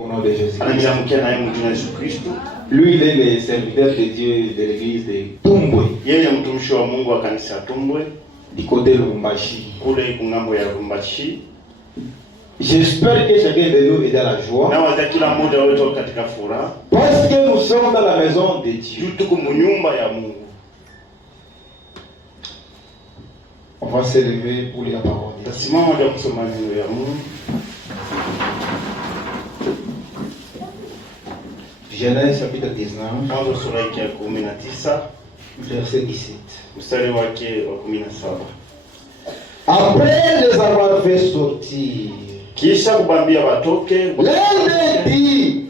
Au nom de Jésus. Lui, il est le serviteur de Dieu de l'église de Tumbwe. Du côté de Lubumbashi. J'espère que chacun de nous est dans la joie. Parce que nous sommes dans la maison de Dieu. On va s'élever pour lire la parole. Genèse chapitre 19, verset 17. Après les avoir fait sortir, l'un dit,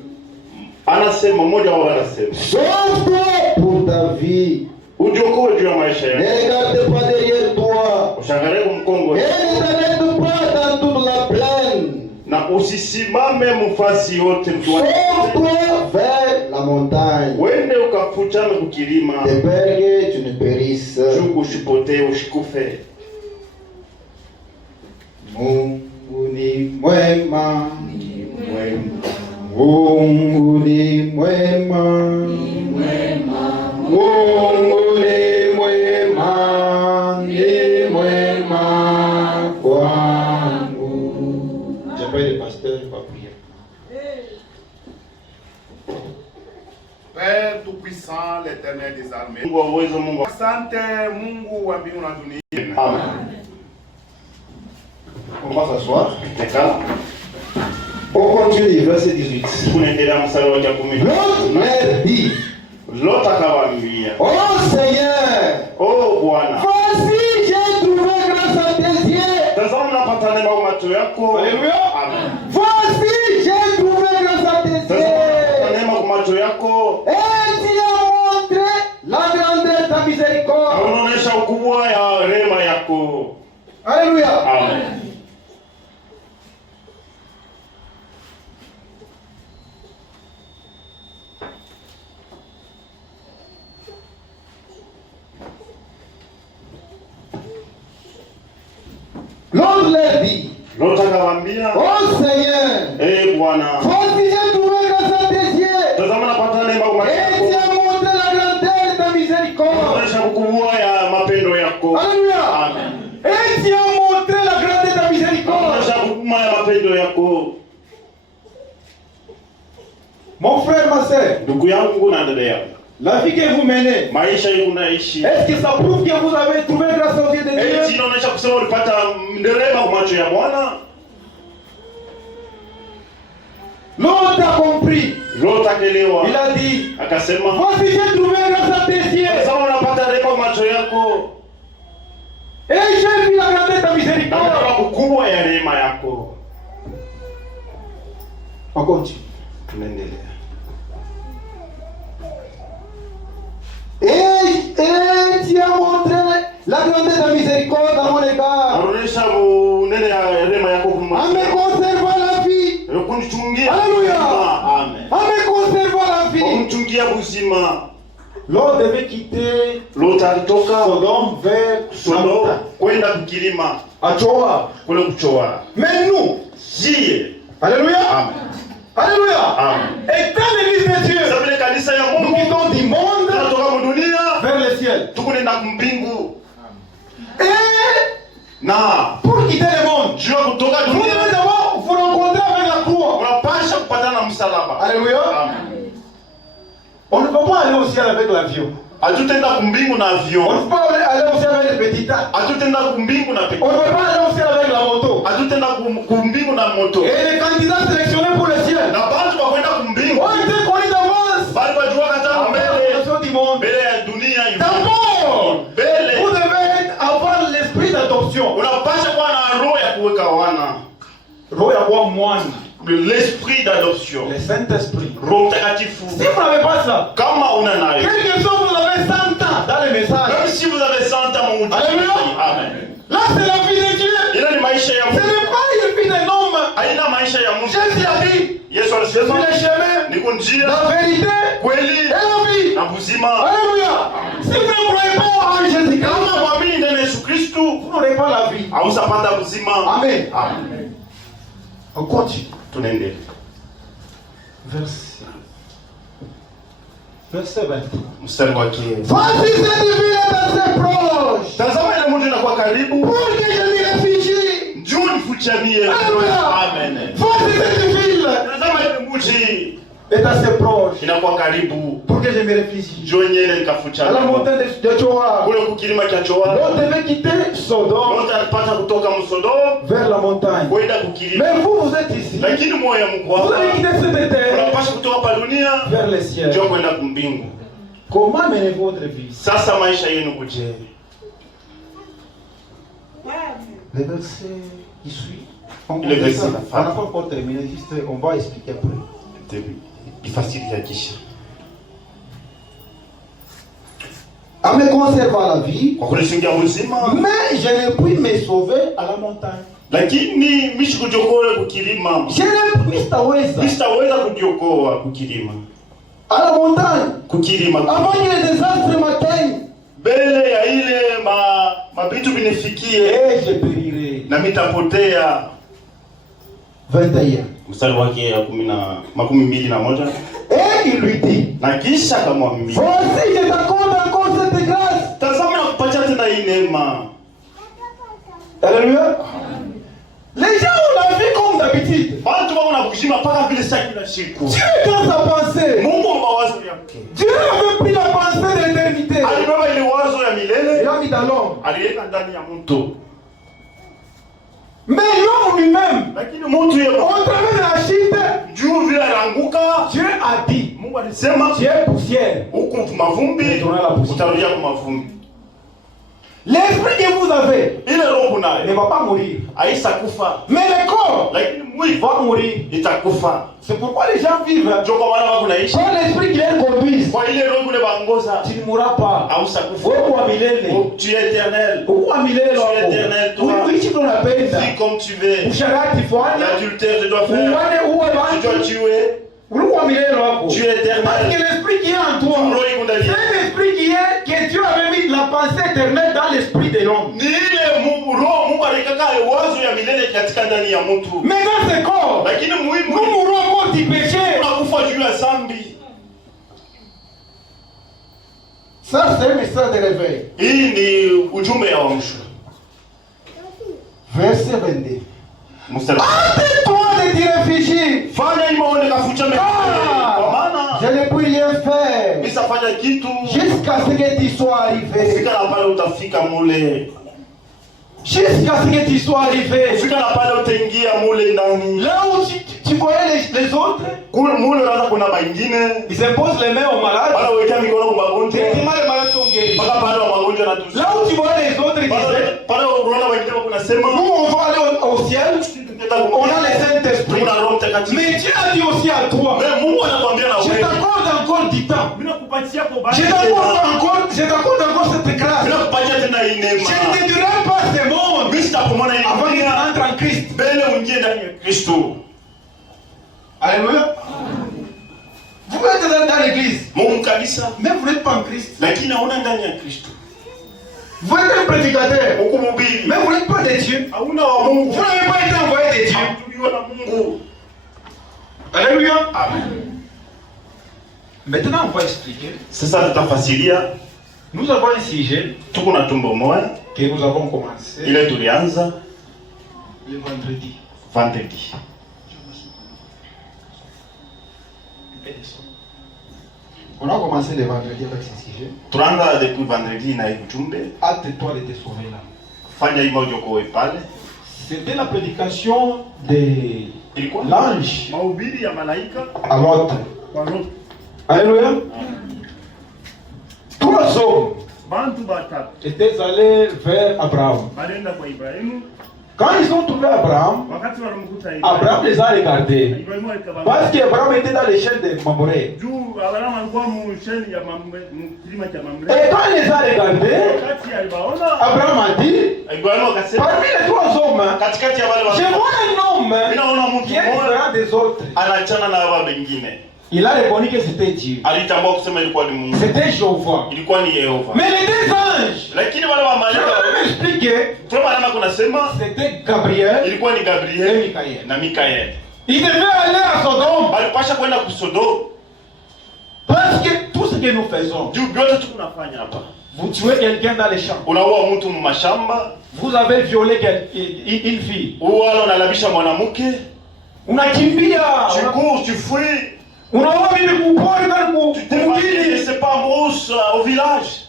sauve-toi pour ta vie. Ne regarde pas derrière toi. Et ne t'arrête pas dans toute la plaine. Sauve-toi vers la montagne. De peur que tu ne périsses. Mungu ni mwema. Mungu ni mwema. Mungu ni mwema. Ni mwema kwangu. J'appelle le pasteur pour prier. Père tout-puissant, l'éternel des armées. Asante Mungu wa mbingu na dunia. Amen. On va s'asseoir. On continue, verset 18. L'autre mère dit, oh Seigneur, voici j'ai trouvé grâce à tes yeux. Alléluia. Voici j'ai trouvé grâce à tes yeux. Et tu as montré la grandeur de ta miséricorde. Alléluia. Amen. L'autre leur dit, oh Seigneur, voici j'ai trouvé grâce à tes yeux. Et tu as montré la grandeur de ta miséricorde. Alléluia. Amen. Et tu as montré la grandeur de ta miséricorde. Mon frère, ma soeur, la vie que vous menez, est-ce que ça prouve que vous avez trouvé grâce aux yeux de Dieu? L'autre a compris. Il a dit, voici j'ai trouvé grâce à tes yeux. Et j'ai vu la grandeur de ta miséricorde. On continue. Et tu as montré la grandeur de ta miséricorde dans mon égard. En me conservant la vie. Alléluia. En me conservant la vie. L'autre devait quitter Sodome vers Sodome. Mais nous, alléluia. Alléluia. Et quand l'église de Dieu, nous quittons du monde vers le ciel. Et pour quitter le monde, vous devez d'abord vous rencontrer avec la croix. Alléluia. On ne peut pas aller au ciel avec l'avion. On ne peut pas aller au ciel avec le petit tas. On ne peut pas aller au ciel avec la moto. Et les candidats sélectionnés pour le ciel ont été connus d'avance. Du monde. D'abord, vous devez avoir l'esprit d'adoption. L'esprit d'adoption. Le Saint-Esprit. Si vous n'avez pas ça, quelque chose vous avez 100 ans dans les messages. Même si vous avez 100 ans, Alléluia. Amen. Là, c'est la vie de Dieu. Ce n'est pas une vie d'un homme. Jésus a dit, je suis le chemin, la vérité et la vie. Alléluia. Si vous ne croyez pas en Jésus-Christ, vous n'aurez pas la vie. Amen. On continue. Verset 20. Mstari wake. Voici cette ville est assez proche. Tazama ile mji inakuwa karibu. Pour que je m'y réfugie. Njoo nifuchanie. Amen. Voici cette ville. Tazama ile mji est assez proche. Inakuwa karibu. Pour que je me réfugie. Njoo nyele nikafuchanie. À la montagne de Choa. Kule kukilima cha Choa. L'on devait quitter Sodome. L'on alipata kutoka Sodome vers la montagne. kwenda kukilima. Mais vous êtes ici. Lakini moyo mko hapa. Vous avez quitté cette terre. Unapaswa kutoka pa dunia vers le ciel. njoo kwenda kumbingu. Comment menez-vous votre vie? Sasa maisha yenu kuje. Le verset qui suit. Le verset on n'a pas encore terminé, juste on va expliquer après. Ifasiria kisha. À me conserver la vie, Kwa kunishingia uzima. mais je ne puis me sauver à la montagne. Lakini mishi kujiokoa kukilima. Je ne puis Sitaweza kujiokoa kukilima. à la montagne. Kukilima. Avant que les désastres m'atteignent. Mbele ya ile mabitu binifikie. Et je périrai. Na mitapotea. 21. Mstari wake ya 21. Et il lui dit. Na kisha akamwambia. Voici je t'accorde encore cette grâce. Tazama nakupatia tena hii neema. Alléluia. Les gens ont la vie comme d'habitude. Watu wao wanakushima paka vile sasa kila siku. Dieu dans sa pensée. Mungu mawazo yake. Dieu avait pris la pensée de l'éternité. Alibeba ile wazo ya milele. Il a mis dans l'homme. Aliweka ndani ya mtu. Mais l'homme lui-même, Lakini mtu yeye au travers de la chute, juu vile anaanguka, Dieu a dit, Mungu alisema tu es poussière. huku mavumbi utarudia kwa mavumbi. L'esprit que vous avez Ile roho ne nayo va pas mourir. haisa kufa, Mais le corps lakini mwili va mourir. itakufa. C'est pourquoi les gens vivent. Ndio kwa maana wako naishi Quand l'esprit qui les conduise, kwa ile roho kule baongoza, tu ne mourras pas. hausa kufa. Wewe wa milele. Tu es éternel. Wewe wa milele wako. éternel, toi. Uishi tunapenda. Vis comme tu veux. Usharati fanya. L'adultère tu dois faire. Uone uwe Tu bantu. dois tuer. Wewe wa milele wako. Tu es éternel. Parce que l'esprit qui est en toi, Roho iko ndani c'est yako. l'esprit qui est que Dieu avait mis la pensée éternelle dans l'esprit de l'homme. Ni ile roho Mungu alikaka wazo ya milele katika ndani ya mtu. Mais dans ce corps, Lakini muhimu nous mourrons à cause du péché. unakufa juu ya dhambi. Ça, c'est un message de réveil. Hii ni ujumbe ya uamsho. Verset 22. Mstari. Hâte-toi de t'y réfugier. Fanya hivyo uone kafucha mbele. Kwa maana Je ne puis rien faire nisafanya kitu jusqu'à ce que tu sois arrivé. fika na pale utafika mule. Jusqu'à ce que tu sois arrivé. Fika na pale utaingia mule ndani. Là où tu voyais les autres, Kule mule unaanza kuna mengine. ils imposent les mains aux malades. Wala weka mikono kwa magonjwa. Directement, les malades sont guéris. Mpaka pale wa magonjwa na tusi. Là où tu voyais les autres, ils disaient, Pale unaona wengine kunasema nous on va aller au ciel, on a le Saint-Esprit. tuna Roho Mtakatifu. Mais Dieu a dit aussi à toi, Mais Mungu anakuambia na je wewe. t'accorde encore du temps. Mimi nakupatia kwa Je t'accorde encore cette grâce. Mimi nakupatia tena hii Je neema. ne te dirai pas ce monde Mimi sitakumwona hii avant que tu dunia entres en Christ. mbele uingie ndani ya Kristo. Alléluia. Vous êtes dans l'église, Mungu kabisa. mais vous n'êtes pas en Christ. Lakini hauna ndani ya Kristo. Vous êtes un prédicateur, Ukuhubiri. mais vous n'êtes pas de Dieu. Hauna wa Mungu. Vous n'avez pas été envoyé de Dieu. Hamtumiwa na Mungu. Alléluia. Amen. Maintenant, on va expliquer. Sasa tutafasiria. Nous avons un sujet Tuko na tumbo moja que nous avons commencé ile tulianza le vendredi. vendredi. On a commencé le vendredi avec ce sujet. Tunaanza depuis vendredi na hii ujumbe. Hâte-toi de te sauver là. Fanya hivyo ujokoe pale. C'était la prédication de Ilikuwa l'ange mahubiri ya malaika à l'autre. kwa Lot. Alléluia. Trois hommes Bantu batatu étaient allés vers Abraham. balienda kwa Ibrahimu. Quand ils ont trouvé Abraham, Wakati wanamkuta Abraham les a regardés. Ibrahimu alikabana. Parce qu'Abraham était dans les chaînes de Mamoré. Juu Abrahamu alikuwa msheni ya kilima cha Mamre. Et quand il les a regardés, Wakati alibaona Abraham a dit, Ibrahimu akasema parmi les trois hommes, katikati ya wale je watu vois un homme ninaona mtu qui est mmoja différent des autres. anachana na wao wengine. Il a répondu que c'était Dieu. Alitambua kusema ilikuwa ni Mungu. C'était Jéhovah. Ilikuwa ni Yehova. Mais les deux anges, Lakini wale wa je malaika vais m'expliquer, kwa maana kunasema c'était Gabriel ilikuwa ni et Gabriel Michael. na Mikael. Il devait aller à Sodome. Alipasha kwenda ku Sodome. Parce que tout ce que nous faisons, Juu vyote tunafanya hapa. vous tuez quelqu'un dans les champs. Unaua mtu mashamba. Vous avez violé une fille. Wala unalabisha mwanamke. Unakimbia. Tu cours, tu fuis. Unaua bibi kupori na kumugini. C'est pas brousse au village.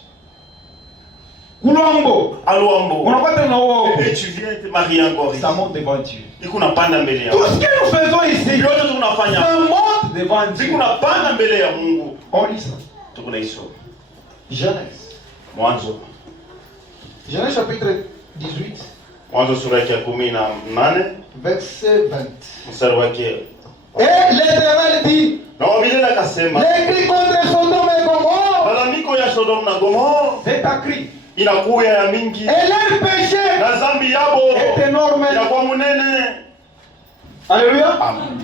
Kulombo. Aluambo. Unapata unaua. Et tu viens te marier encore. Ça monte devant Dieu. Iko napanda mbele ya. Tout ce que nous faisons ici, vyote tunafanya. Ça monte devant Dieu. Iko napanda mbele ya Mungu. On lit ça. Tukunaisoma. Genèse. Mwanzo. Genèse chapitre 18. Mwanzo sura ya 18. Verset 20. Mstari wake. Et l'Éternel dit. Na Biblia akasema. Les cris contre Sodome et Gomorrhe. Malalamiko ya Sodome na Gomorre. C'est un cri. Inakuwa ya mingi. Et leur péché. Na zambi yabo. Est énorme. Inakuwa munene. Alléluia. Amen.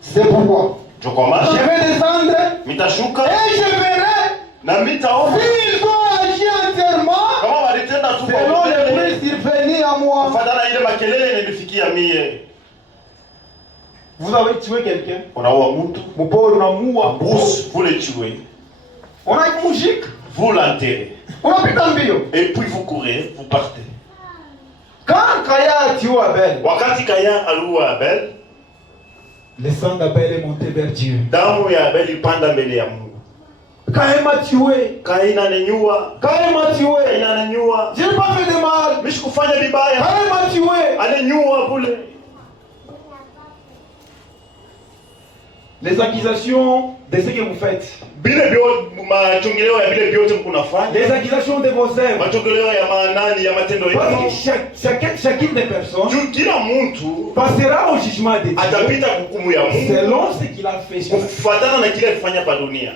C'est pourquoi. Je vais descendre. Mitashuka. Et je verrai. Na mitaona. S'ils ont agi entièrement. Kama walitenda tu kwa selon les prix survenus à moi. Fadhana ile makelele nilifikia mie. Vous avez tué quelqu'un. Unaua mtu. Mporo unamuua. Bruce, vous le tuez. On a une musique. Vous l'enterrez. On a pris un bio. Et puis vous courez, vous partez. Quand Kaya a tué Abel. Wakati Kaya aliua Abel. Le sang d'Abel est monté vers Dieu. Damu ya Abel ipanda mbele ya Mungu. Caïn m'a tué. Caïn ananyua. Caïn m'a tué. Caïn ananyua. Je n'ai pas fait de mal. Mimi sikufanya vibaya. Caïn m'a tué. Ananyua kule. Les accusations de ce que vous faites. Bile bio machongeleo ya bile biote mkunafanya. Les accusations de vos œuvres. Machongeleo ya maanani ya matendo yenu. Parce que chacune des personnes kila mtu passera au jugement de Dieu. Atapita hukumu ya Mungu. Selon ce qu'il a fait. Kufuatana na kile alifanya pa dunia.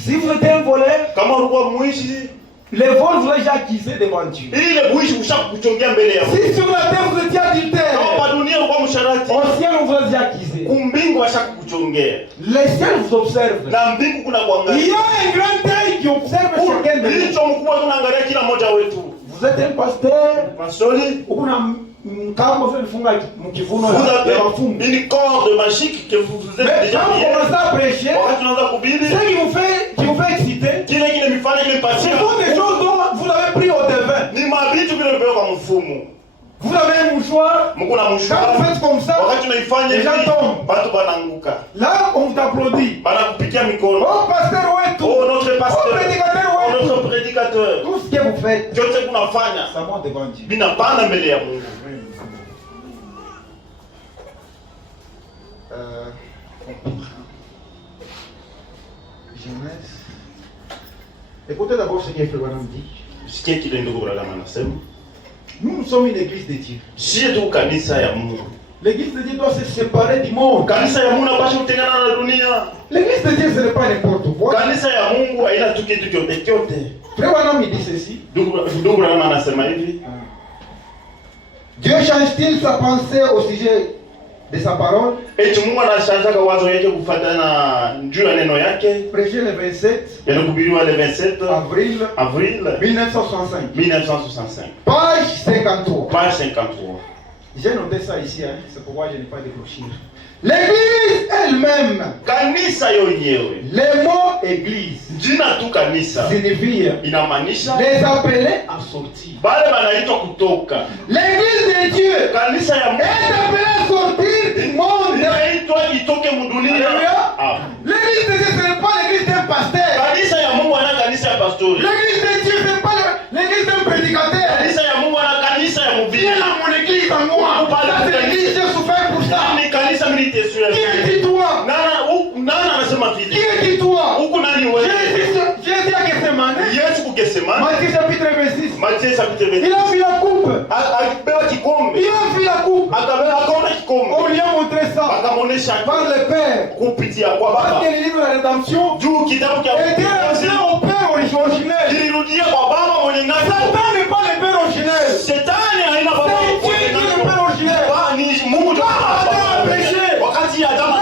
Si vous êtes un voleur, kama ulikuwa mwizi, le vol vous a déjà accusé devant Dieu. Ile mwizi ushakuchongea mbele ya Mungu. Si sur la terre vous étiez adultère, kama pa dunia ulikuwa msharati, au ciel on vous a déjà accusé. Kumbingu washakuchongea. Le ciel vous observe. Na mbingu kuna kuangalia. Il y a un grand œil qui observe chacun de nous. Ndicho mkubwa tunaangalia kila mmoja wetu. Vous êtes un pasteur. Pastori, kuna kama vile funga mkivuno ya mafumbo. Une corde magique que vous êtes déjà lié. Quand on commence à prêcher, wakati tunaanza kuhubiri, ce qui vous fait exciter, kile kile mifano ile patia. Ce sont des choses dont vous avez pris au devin. Ni mabitu vile vile kwa mfumo. Vous avez un mouchoir. Mungu na mouchoir. Quand vous faites comme ça, wakati unaifanya hivi, watu wanaanguka. Là, on t'applaudit. Banakupikia mikono. Oh, pasteur wetu. Oh, notre pasteur. Oh, prédicateur wetu. Oh, notre prédicateur. Tout ce que vous faites, yote kunafanya, ça monte devant Dieu. Binapanda mbele ya Mungu. Genèse. Écoutez d'abord ce que Frère Branham dit. Sikia kile ndugu Branham anasema. Nous sommes une église de Dieu. Sisi tu kanisa ya Mungu. L'église de Dieu doit se séparer du monde. Kanisa ya Mungu inapaswa kutengana na dunia. L'église de Dieu ce n'est pas n'importe quoi. Kanisa ya Mungu haina tu kitu chochote. Frère Branham il dit ceci. Ndugu Branham anasema hivi. Dieu change-t-il sa pensée au sujet de sa parole? Eti Mungu anashanga wazo yake kufuatana juu ya neno yake. Prêché le 27 yanahubiriwa le 27 avril 1965. 1965. Page 53. Page 53. J'ai noté ça ici, hein. C'est pourquoi je n'ai pas de brochure. L'église elle-même. Kanisa yenyewe. Le mot église. Jina tu kanisa. Signifie. Inamaanisha. Les appelés à sortir. Bale banaitwa kutoka. L'église de Dieu. Kanisa ya Mungu. Est appelée à sortir du monde. Inaitwa itoke mudunia. L'église de Dieu ce n'est pas l'église d'un pasteur. Kanisa ya Mungu ana kanisa ya pastori. L'église de Dieu ce n'est pas l'église d'un prédicateur. Kanisa ya Mungu ana kanisa ya mhubiri. Viens dans mon église en moi. Ça c'est l'église, j'ai souffert pour ça. Ni kanisa militesue. Qui est-il toi? Nana anasema vile. Qui est-il toi? Huko nani wewe? Jésus à Gethsemane. Yesu kugesemani. Matthieu chapitre 26. Matthieu chapitre 26. Il a vu la coupe. Akibeba kikombe. Il a vu la coupe. Akaona kikombe. On lui a montré ça. Akamonesha par le Père. Kupitia kwa Baba. Parce que le livre de la rédemption juu kitabu cha était revenu au Père originel. Kilirudia kwa Baba mwenye ngazi. Satan n'est pas le Père originel. Shetani haina baba. C'est Dieu qui est le Père originel. Ni Mungu ndio péché. Wakati Adamu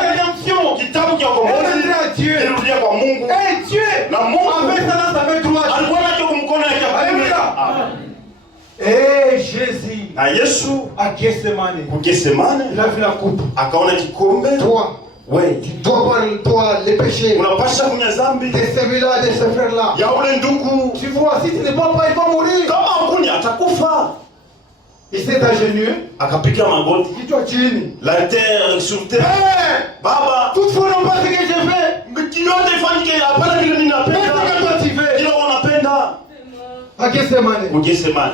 rédemption. Kitabu cha ukombozi kilirudia kwa Mungu. Et Dieu na Mungu avait ça dans sa main droite. alikuwa nacho mkono yake. Alléluia. Et Jésus Na Yesu à Gethsemane, ku Getsemane il a vu la coupe. akaona kikombe. Toi, Wewe tu dois voir toi les péchés unapasha kunya zambi de celui-là, de ce frère-là. ya ule ndugu. Tu vois, si tu ne bois pas, il va mourir. Kama ukunya atakufa. Il s'est agenouillé. Akapiga magoti. Dis-toi, Chini. La terre sur terre. Hey! Baba, Toutefois, non pas ce que je fais. yote ifanyike hapana vile mimi Mais ce napenda. que toi tu fais. Kila unapenda. À Gethsemane. Ku Getsemane.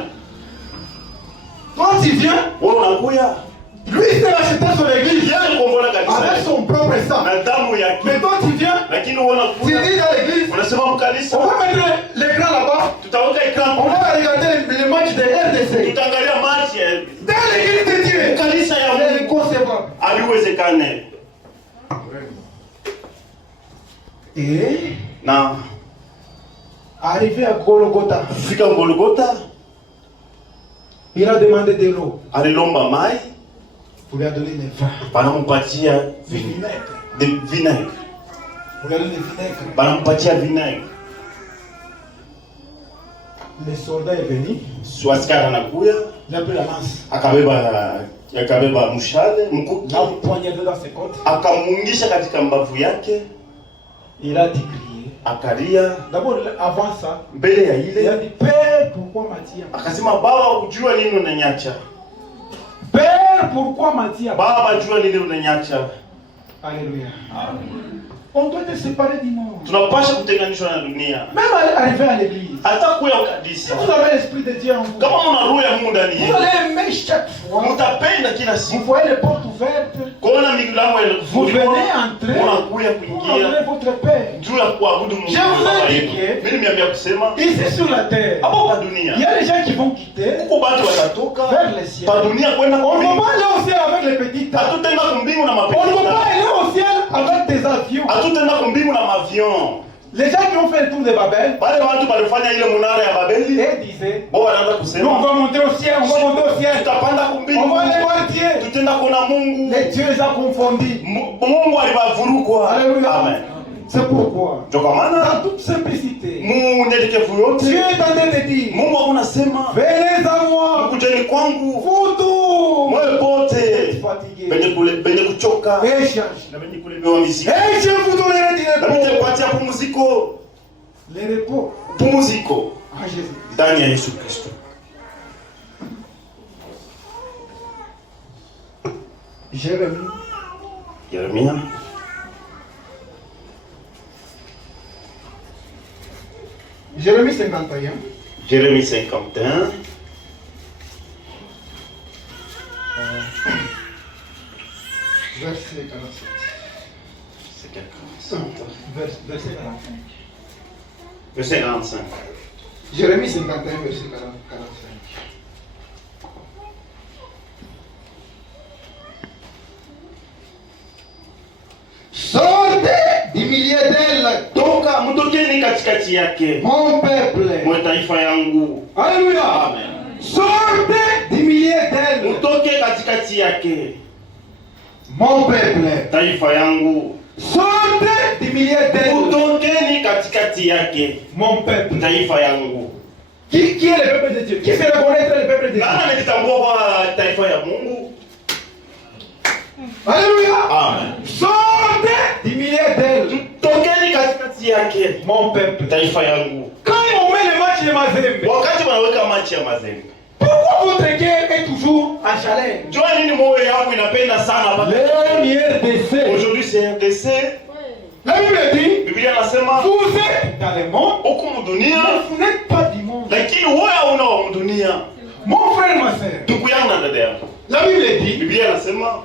Toi, tu viens. Wewe unakuya. Lui, il s'est acheté son église. Yeye alikombola Avec kanisa. son propre sang. Na damu yake. Mais toi, tu viens. Lakini Tu unakuya. dis dans l'église. Unasema mkanisa. On va mettre l'écran là-bas. Tutaweka ekran. On va regarder le match de RDC. Tutaangalia match ya Dans l'église de Dieu. kanisa ya C'est Mungu. inconcevable. Haliwezekane. Et Na arrivé à Golgotha, kufika Golgotha il a demandé de l'eau. alilomba mai, Pour lui a donné le vin. banampatia Vinaigre. de vinaigre. Pour lui a donné le vinaigre. Banampatia vinaigre. Le soldat est venu. Swaskara anakuya, Il a pris la lance. akabeba mshale, mkuki, Il a poignardé dans ses côtes. akamungisha katika mbavu yake, Il a dit crier. akalia D'abord, avant ça, mbele ya il a ile, dit Père, pourquoi m'as-tu? akasema baba, ujua nini unanyacha? Père, pourquoi m'as-tu? Baba, jua nini unanyacha? Alléluia. On doit te séparer du monde. Tunapasha kutenganishwa na dunia. Même arriver à l'église. Hata kuya Si kanisa, vous avez l'esprit de Dieu en vous, kama una roho ya Mungu ndani vous yenu, allez aimer chaque fois. mtapenda kila Vous siku voyez les portes ouvertes. kuona milango Vous venez inakufunguliwa, entrer. unakuya Vous kuingia adorez votre Père. juu ya kuabudu Mungu. Je vous ai Baba dit yenu. que- Mimi nimeambia kusema Ici sur la terre, hapo pa il dunia y a des gens qui vont quitter huko batu watatoka vers le ciel. pa dunia kwenda On kwa ne peut mbingu. pas aller au ciel avec les petits tas. Hatutenda kumbingu na On ne peut mapepo. pas aller au ciel avec des avions. Hatutenda kumbingu na mavion. Les gens qui ont fait le tour de Babel, Wale watu walifanya ile munara ya Babeli, ils disaient, bo wanaanza nous on kusema va monter au ciel, on va monter au ciel. tutapanda On kumbingu. va aller voir Dieu. Tutenda kuona Mungu. Les dieux les ont confondus. Mungu alibavurukwa. Alléluia. Amen. C'est pourquoi, Ndio kwa maana dans toute simplicité, munyenyekevu yote Dieu est en train de dire, Mungu anasema venez à moi, kujeni kwangu vous tous, moyo pote fatigués, benye kuchoka et chargés. na benye kulemewa mizigo, Et je vous donnerai du na repos. nitakupatia pumziko, Le repos pumziko à Jésus. ndani ya Yesu Kristo. Jérémie, Yeremia Jérémie 51, Jérémie 51 verset 47. c'est quel verset? Verset 45. Verset 45. Jérémie 51, verset 45. Sortez du milieu d'elle, Toka mtokeni katikati yake, mon peuple. mwe taifa yangu. Alléluia. Amen. Sortez du milieu d'elle, Mtoke katikati yake, mon peuple. taifa yangu. Sortez du milieu d'elle, Mtokeni katikati yake, mon peuple. taifa yangu. Qui est le peuple de Dieu? Qui se reconnaît être le peuple de Dieu? Nani anajitambua kwa taifa ya Mungu? Alléluia. Amen. Sortez du milieu d'elle, Tokeni katikati yake, mon peuple. taifa yangu. Quand on met le match de Mazembe, Wakati wanaweka machi ya mazembe, pourquoi votre cœur est toujours en chaleur? jua nini moyo yako inapenda sana hapa? RDC. Aujourd'hui c'est RDC. La Bible dit, Biblia inasema vous êtes dans le monde, huku mdunia, mais vous n'êtes pas du monde. lakini wewe hauna wa mdunia. Mon frère, ma soeur, Ndugu yangu na dada yangu, la Bible dit, Biblia inasema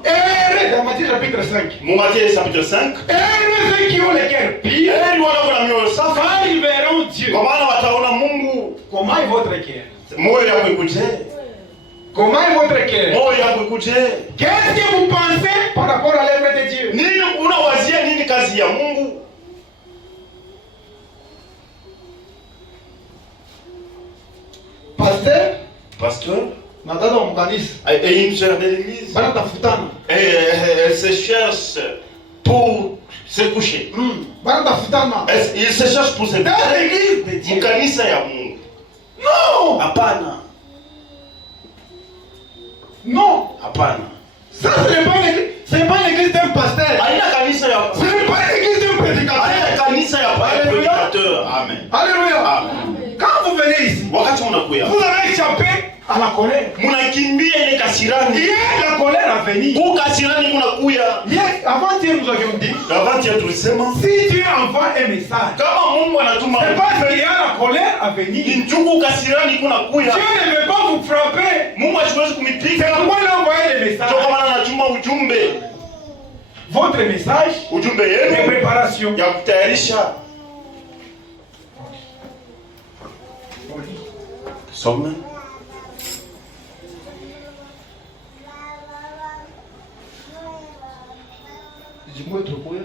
dans Matthieu chapitre 5, mu Matthieu chapitre 5, ceux qui ont le cœur pur, heri wanakuwa na mioyo safi, car ils verront Dieu. kwa maana wataona Mungu. Comment est votre cœur? Moyo yako ikuje, Comment est votre cœur? moyo yako ikuje. Qu'est-ce que vous pensez par rapport à l'œuvre de Dieu? Nini unawazia nini kazi ya Mungu? Pasteur, Pasteur, nataka mkanisa, et une sœur de l'église, banatafutana. elle se cherche pour se coucher. Banatafutana. Il se cherche pour se Dans coucher. l'église de Dieu. Mkanisa ya Mungu. Non! Hapana. Non. Hapana. Ça, ce n'est pas une église d'un pasteur. Haina kanisa ya Ce n'est pas une église d'un prédicateur. haina kanisa ya prédicateur. Amen. Alléluia. Amen. Quand vous venez ici, Wakati unakuya, vous avez échappé à la colère. munakimbia ile kasirani. Hier, la colère a venu. Ku kasirani kunakuya. Hier, avant-hier, nous avions dit, Avant-hier tulisema si Dieu envoie un message, kama Mungu anatuma c'est parce qu'il y a la colère à venir. njugu kasirani kunakuya. Dieu ne veut pas vous frapper. Mungu hasiwezi C'est kumipiga. pourquoi il a envoyé les messages. Ndio kama anatuma ujumbe. Votre message Ujumbe de yenu préparation. ya kutayarisha. Some. Dis-moi trop combien?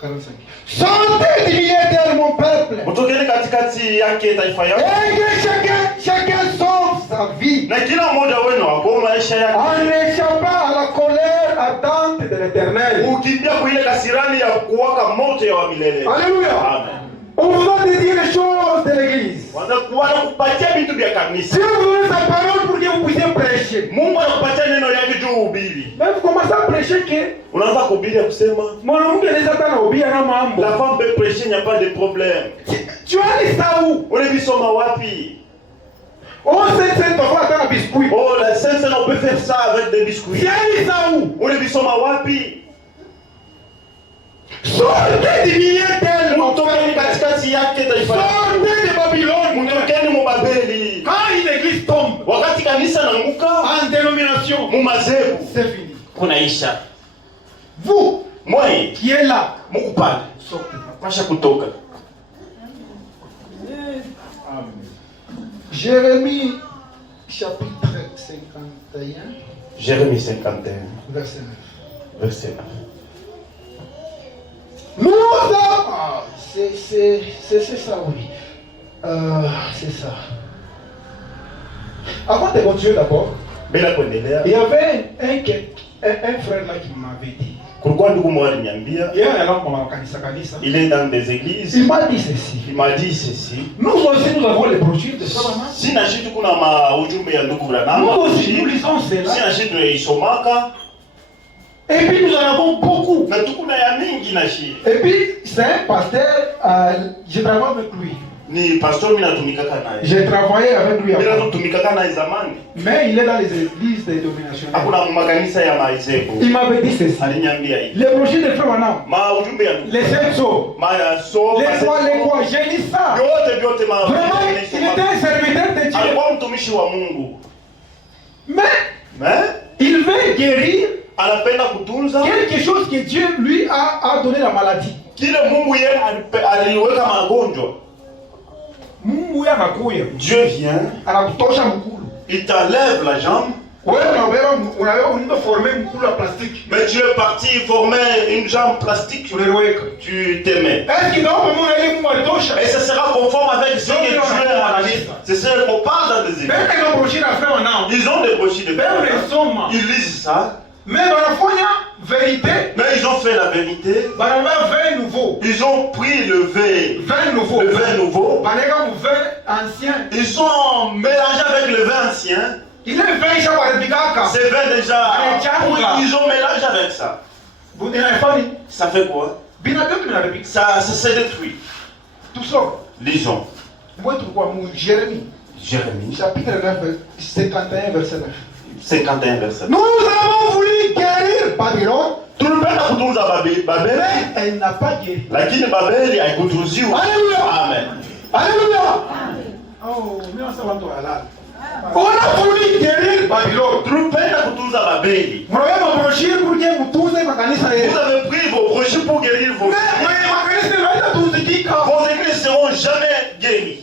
45. Sortez du milieu de mon peuple. Mtokeni katikati yake taifa yako. Et que chacun sauve sa vie. Na kila mmoja wenu akoe maisha yake. En échappant à la colère ardente de l'éternel. Ukimbia kwa ile kasirani ya kuwaka moto ya milele. Alléluia. Amen. On vous a dédié les choses de l'église. Wanakupatia vitu vya kanisa. Dieu vous donne sa parole pour que vous puissiez prêcher. Mungu anakupatia neno yake juu ubiri. Mais vous commencez à prêcher que Unaanza kuhubiri kusema mwanamke anaweza kana ubia na mambo. la femme peut prêcher, il n'y a pas de problème. Tu as dit ça où? Unavisoma wapi? Oh, c'est toi attends un biscuit. Oh, la Sainte on peut faire ça avec des biscuits. Tu as dit ça où? Unavisoma wapi? Sortez du milieu d'elle. Mtokeni katikati yake taifa. Sortez de Babylone. Mtokeni mu Babeli. Quand une église tombe Wakati kanisa naanguka en dénomination, mu mazebu c'est fini. kunaisha. Vous Moi qui êtes là, Mungu pale sortez. pasha kutoka. Jérémie chapitre 51, Jérémie 51, verset 9. verset 9. Nous avons... Ah, c'est ça, oui. C'est ça. Avant de continuer d'abord, Bila kuendelea, il y avait un frère là qui m'avait dit. kulikuwa ndugu mmoja aliniambia, Il est dans des églises. Il m'a dit ceci. il m'a dit ceci. Nous aussi, nous avons les brochures de Sabana. Sina shitu kuna maujumbe ya ndugu Branham. Nous aussi, nous lisons cela. Sina shitu ya isomaka. Et puis, nous en avons beaucoup. Na tukuna ya mingi na shi. Et puis, c'est un pasteur, je travaille avec lui. Ni pastor mimi natumikaka naye. J'ai travaillé avec lui Mimi avant. natumikaka naye zamani. Mais il est dans les églises dénominationnelles. Hakuna makanisa ya maizebo. Il m'avait dit ceci. Aliniambia hivi. Les brochures de Frère Wanam, Maujumbe ya ndugu. les 7 sauts, Ma ya so. les quoi, j'ai dit ça. Yote ma. Vraiment, il était un serviteur de Dieu. Alikuwa mtumishi wa Mungu. Mais il veut guérir Anapenda kutunza quelque chose que Dieu lui a donné la maladie. kile Mungu yeye aliweka magonjwa. Mungu anakuya. Dieu vient, Anakutosha mkulu. il t'enlève la jambe. Wewe unaenda former mkulu wa plastiki. Mais tu es parti former une jambe plastique. Uliweka. Tu t'aimais. Est-ce qu'il doit vraiment aller Mungu atosha? Et ce sera conforme avec ce que Dieu a dit. C'est ce qu'on parle dans des églises. Même les brochures à Frère Wanam. Ils ont des brochures de Même les sommes. Ils lisent ça. Mais wanafanya vérité. Mais ils ont fait la vérité. Banaba vin nouveau. Ils ont pris le Vin nouveau. vin nouveau. Banega mu vin ancien. Ils sont mélangés avec le vin ancien. Il est vin cha waribikaka. C'est vin déjà. Alechanga. Ils ont mélangé avec ça. Vous n'avez pas dit. Ça fait quoi? Binadoki binaribika. Ça s'est détruit. Tout ça. Lisons. Moi tu vois mon Jérémie. Jérémie Chapitre 9 51 verset 9. 51 verset. Nous avons voulu guérir Babylone. Tulipenda kutunza Babeli, Mais elle n'a pas guéri. lakini Babeli haikutunziwa. Alléluia. Amen. Alléluia. Oh, mimi nasema ndo halal. On a voulu guérir Babylone. Tulipenda kutunza Babeli. Mnaona brochure pour que mutunze makanisa Vous yetu. avez pris vos brochures pour guérir vos Mais makanisa yetu haituzikika. Vos églises ne seront jamais guéries.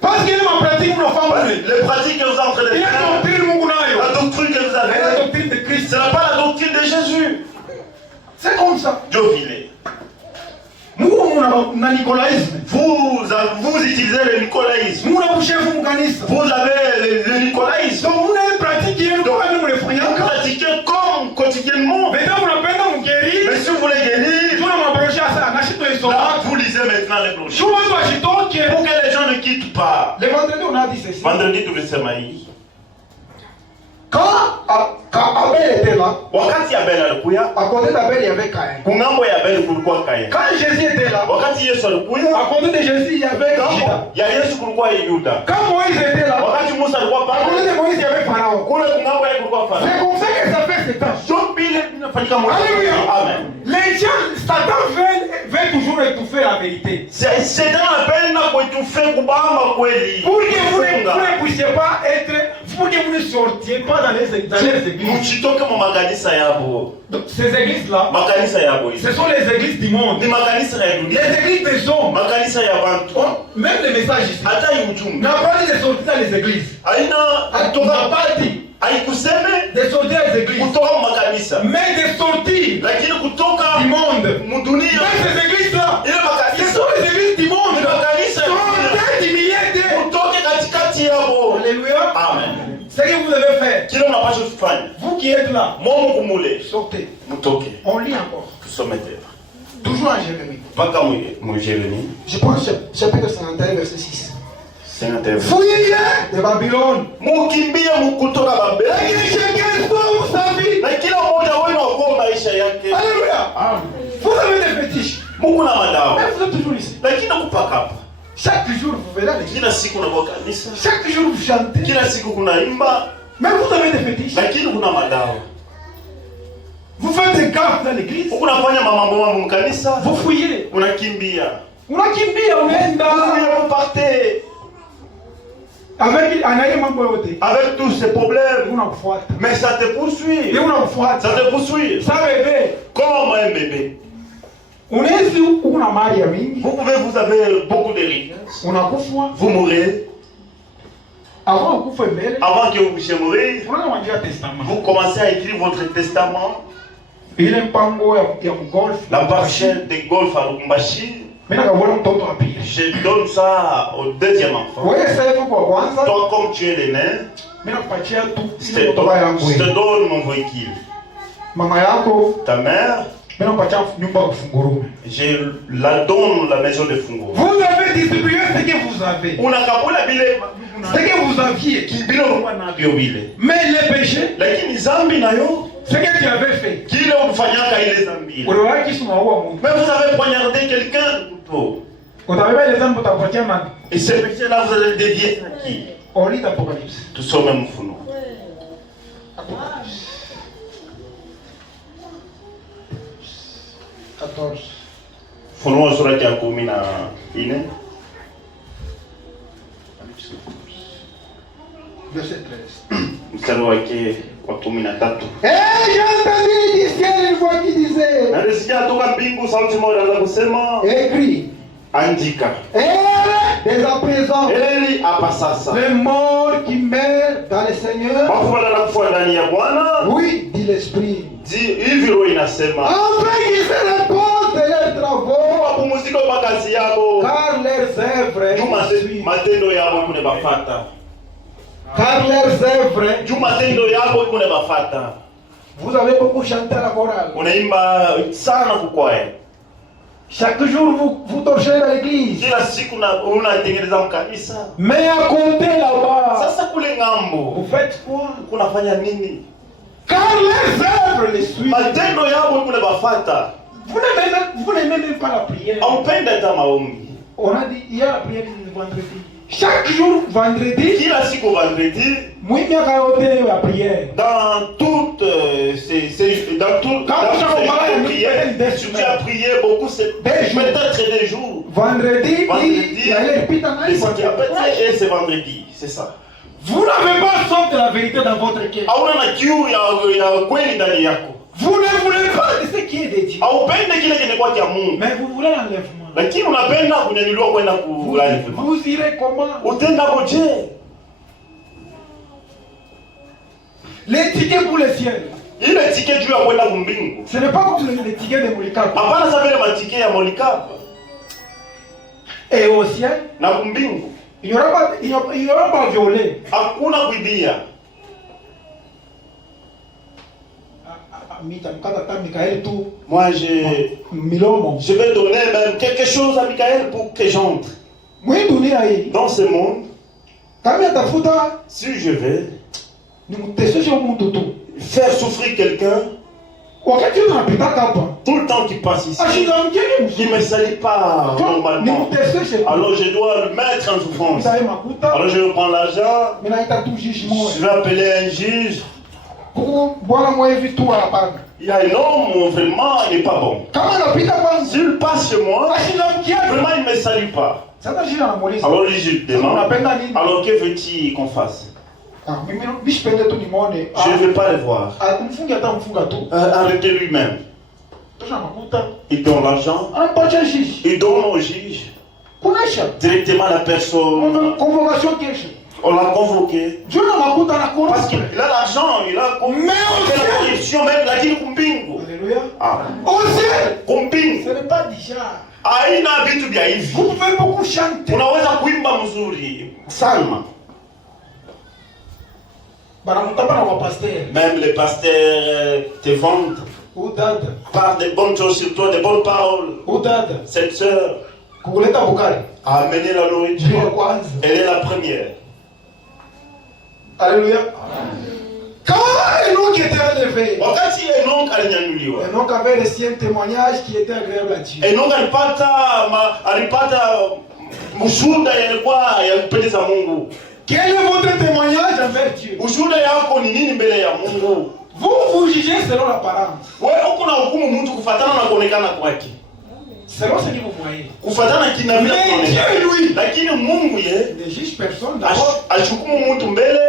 Parce qu'il y a une pratique pour Parce les que les pratiques que vous êtes en train de Il y a une faire, doctrine Mungu nayo. la doctrine que vous La avez, doctrine de Christ. ce n'est pas la doctrine de Jésus. C'est comme ça. Dieu filet. Mungu na nicolaïsme. Vous utilisez le nicolaïsme. Mungu na kushefu mukanisa. Vous avez le nicolaïsme. Donc vous avez pratiqué une fois même les Vous frères. pratiquez comme quotidiennement. Maintenant vous n'avez pas guérir. Mais si vous voulez guérir, Tu vas m'approcher à ça. N'achète pas les là, soldats. vous lisez maintenant les Tu brochures. vas acheter ton qui Pour que les gens ne quittent pas. Le vendredi on a dit ceci. Vendredi, tu le sais, Maïs. Quand Quand Abel était là, wakati Abel alikuya, à côté d'Abel, il y avait Caïn. kungambo ya Abel kulikuwa Kaini. Quand Jésus était là, Wakati Yesu alikuya, à côté de Jésus, il y avait Judas. ngambo ya Yesu kulikuwa Yuda. Quand Moïse était là, Wakati Musa alikuwa à côté pale, de Moïse, il y avait Pharaon. kule kungambo yake kulikuwa Farao. C'est comme ça que ça fait ses tâches. Ndio vile vinafanyika mwana. Alléluia. Amen. Les gens, Satan veut toujours étouffer la vérité. Shetani anapenda kuitufe kubamba kweli. Pour que vous Kufunga. ne puissiez pas être, pour que vous ne sortiez pas dans les églises. Mchitoke mu makanisa yabo. Donc, ces églises-là, Makanisa yabo hizi. ce sont les églises du monde. Ni makanisa ya dunia. Les églises des hommes. Makanisa ya bantu. Même les messages ici. Hata hii ujumbe. N'a pas dit de sortir dans les églises. Haina On n'a kutoka pas dit haikuseme de sortir dans les églises. kutoka mu makanisa. Mais de sortir Lakini kutoka du monde. mu dunia. Dans ces églises-là, Ile ce makanisa. sont les églises du monde. Ni makanisa ya dunia. Sortez du milieu d'eux. Kutoke katikati yabo. Alléluia. Amen. Ce que vous devez faire, Kile unapaswa kufanya. vous qui êtes là, Mungu kumule. sortez. Mutoke. On lit encore. Tusome tena. Toujours en Jérémie. Mpaka mu Jeremie. Je pense chapitre 51, verset 6. 51. Fuyez de Babylone. Mukimbie mukutoka Babeli. Lakini chacun soit sa vie. Na kila mmoja wenu akoe maisha yake. Alléluia. Vous avez des fétiches. Mungu na madawa. Mais vous êtes toujours ici. Lakini kupaka hapa. Chaque jour, vous venez à l'église. Kila siku unakuwa kanisa. Chaque jour, vous chantez. Kila siku kuna imba. Mais vous avez des fétiches. Lakini kuna madawa. Vous faites des gaffes dans l'église. Huku unafanya mambo mkanisa. Vous fouillez. Unakimbia. Unakimbia unaenda. Vous partez. Avec anaye mambo yote. Avec tous ces problèmes. Unakufuata. Mais ça te poursuit. Et unakufuata. Ça te poursuit. Ça bébé. Comme un bébé. Unaishi una mali ya mingi. Vous avez beaucoup de richesses. Unakufa. Vous mourrez. Avant ukufe mbele. Avant que vous puissiez mourir, Unaanza testament. vous commencez à écrire votre testament. Ile mpango ya mgolf. La parcelle de golf à Lubumbashi. Mimi nakaona mtoto wa pili. Je donne ça au deuxième enfant. Wewe sasa hivi kwa kwanza. Toi, comme tu es l'aîné, Mimi nakupatia tu je ile mtoto yangu. te donne mon véhicule. Mama yako Ta mère, mimi nakupatia nyumba ya kufungurume. je la donne la maison de Fungo. Vous avez distribué ce que vous avez. Unakapula bile Ce que vous aviez. kibilo nabyo bile. Mais les péchés, Lakini zambi nayo ce que tu avais fait. kile unafanyaka ile zambi. Uliwahi kusumaua Mungu. Mais vous avez poignardé quelqu'un de couteau. Utabeba ile zambi utapatia nani? Et ce péché-là, vous allez le dédier à qui? On lit Apocalypse. Tusome Mfunuo. Apocalypse. 14. Ufunuo sura ya 14. Verset 13. Mstari wake wa 13. Eh, j'ai entendu du ciel une voix qui disait, Na nisikia toka mbingu sauti moja inaanza kusema, écrit, andika. dès à présent, Heri hapa sasa. les morts qui meurent dans le Seigneur, Wafu wanakufa ndani ya Bwana. oui, dit l'Esprit, Hivi roho inasema. afin qu'ils se reposent de leurs travaux, Wapumzike kwa kazi yao. car leurs œuvres, Juu matendo yao kune bafata. car leurs œuvres, Juu matendo yao kune bafata. vous avez beaucoup chanté à la chorale. Unaimba sana kukwaya. Chaque jour, vous torchez à l'église. Kila siku unatengeneza mkanisa. Mais à côté là-bas, Sasa kule ngambo vous faites quoi? kunafanya nini? Car les œuvres les suivent. Matendo yao kune bafata. Vous n'aimez même pas la prière. Haupenda hata maombi. On a dit hier la prière du vendredi. Chaque jour, vendredi, Kila siku vendredi, moi, je vais la prière. dans toutes dans toutes prières, si tu as prié beaucoup, c'est peut-être des jours. Vendredi, Vendredi, il allait répéter en et c'est vendredi, c'est ça. Vous n'avez pas soif de la vérité dans votre cœur. Hauna na kiu ya kweli ndani yako. Vous ne voulez pas de ce qui est de Dieu. Haupende kile kinekuwa cha Mungu. Mais vous voulez l'enlèvement. Lakini unapenda kunyanyuliwa kwenda kulalifa. Vous irez comment? Utenda koje? Les tickets pour le ciel. Ile ticket juu ya kwenda kumbingu. Ce n'est pas comme les tickets de Molikapa. Hapana sababu ile matike ya Molikapa. Et au ciel, Na kumbingu. il n'y aura pas violé. Hakuna kuibia. Moi, je vais donner même quelque chose à Michael pour que j'entre dans ce monde. Si je vais, faire souffrir quelqu'un, wakati unapitaka hapa tout le temps qu'il passe ici, ashinda mgeni il ne me salit pas normalement. Alors je dois le mettre en souffrance. msaye makuta Alors je prends l'argent, minaita tu juge je moja vais appeler un juge. bwana mwevi tu hapana Il y a un homme, vraiment, il n'est pas bon. kama anapita kwanza S'il passe chez moi, ashinda mgeni vraiment, il ne me salue pas. sasa jina anamuuliza Alors le juge demande, unapenda nini alors que veux-tu qu'on fasse? mimi bishipende tu nimone Je ne vais pas le voir. mfungi hata mfunga tu Arrêtez lui-même. tosha makuta Il donne l'argent, anapacha juge il donne au juge. kunaisha Directement la personne, convocation kesho on l'a convoqué. jona makuta anakula Parce qu'il a l'argent, il a la corruption, même il a dit kumbingu. Alléluia Ah, aussi ce kumbingu. n'est pas déjà Haina vitu vya hivi. vous pouvez beaucoup chanter Unaweza kuimba mzuri sana. banamutapa na wapasteur Même les pasteurs te vendent ou dada par des bonnes choses sur toi, des bonnes paroles. ou dada Cette sœur kukuleta bukari a amené la ndio nourriture. kwanza Elle est la première. Alléluia quand Enoch était élevé Wakati Enoch alinyanyuliwa, Enoch avait reçu un témoignage qui était agréable à Dieu Enoch alipata ushuhuda yalikuwa yampendeza Mungu. quel est votre témoignage envers Dieu Ushuhuda yako ni nini mbele ya Mungu? vous jugez selon l'apparence Wewe uko na hukumu mtu kufuatana na kuonekana kwake, selon ce que vous voyez kufuatana kinavyo mais kuonekana. Dieu lui Lakini Mungu ye ne juge personne d'abord ashukumu mtu mbele,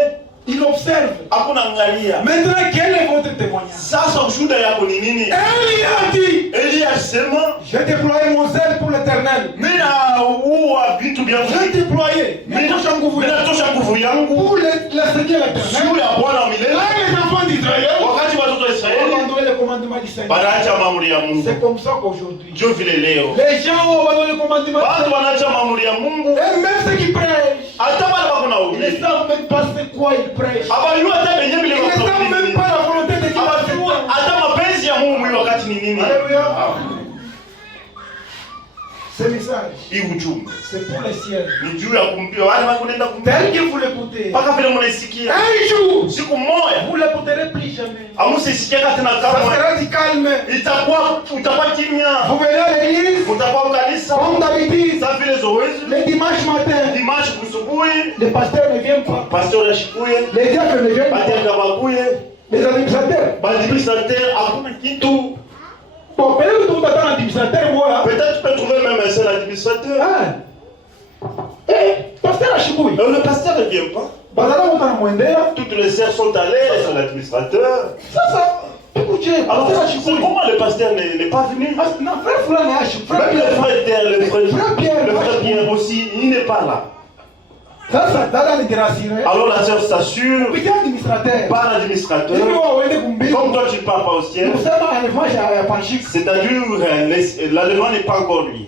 il observe hakuna angalia. maintenant quel est votre témoignage Sasa ushuhuda yako ni nini? Élie a dit Eli alisema j'ai déployé mon zèle pour l'éternel mimi naua vitu vya j'ai déployé natosha nguvu yangu ninatosha nguvu yangu pour l'éternel juu ya Bwana wa milele. là les enfants d'Israël Wakati watoto wa ont Israeli abandonné le commandement du Seigneur wanaacha maamuri ya Mungu, c'est comme ça qu'aujourd'hui ndio vile leo les gens ont abandonné le commandement du watu Seigneur wanaacha maamuri ya Mungu, et même ceux qui prêchent hata wale wako na ils ne ubiri savent même pas c'est quoi ils prêchent abayua hata benye ils vile ne savent même pas la volonté de Dieu abajua hata mapenzi ya Mungu hii wakati ni nini. Alléluia ce message Hii ujumbe c'est pour les ciels ni juu ya kumpia wale wako nenda kumpia tel que vous l'écoutez mpaka vile mnaisikia un jour siku moja vous l'écouterez plus jamais amusisikia tena ça kama sera du calme utakuwa kimya, vous venez à l'église utakuwa kanisa comme d'habitude sa vile zoezi le dimanche matin dimanche kusubuhi les pasteurs ne viennent pas pastor ashikuye les diacres ne viennent pas batenda bakuye les administrateurs badibisateur hakuna kitu. bon peut-être que tout attend l'administrateur moi Peut-être tu peux trouver même un seul administrateur. pasteur Ashikoui Le pasteur ne vient pas. bazala motana mwendea Toutes les sœurs sont allées sur l'administrateur. sasa écoutez Alors pasteur Ashikoui comment le pasteur n'est pas venu? non frère fulani Ashikoui frère Même le frère Pierre Pierre aussi, il n'est pas là. sasa dada niterasire Alors la sœur s'assure kupitia administrateur par l'administrateur. ili waende kumbili Comme toi tu ne pars pas au ciel, kusema alifanya ya panshik c'est-à-dire l'enlèvement n'est pas encore lui.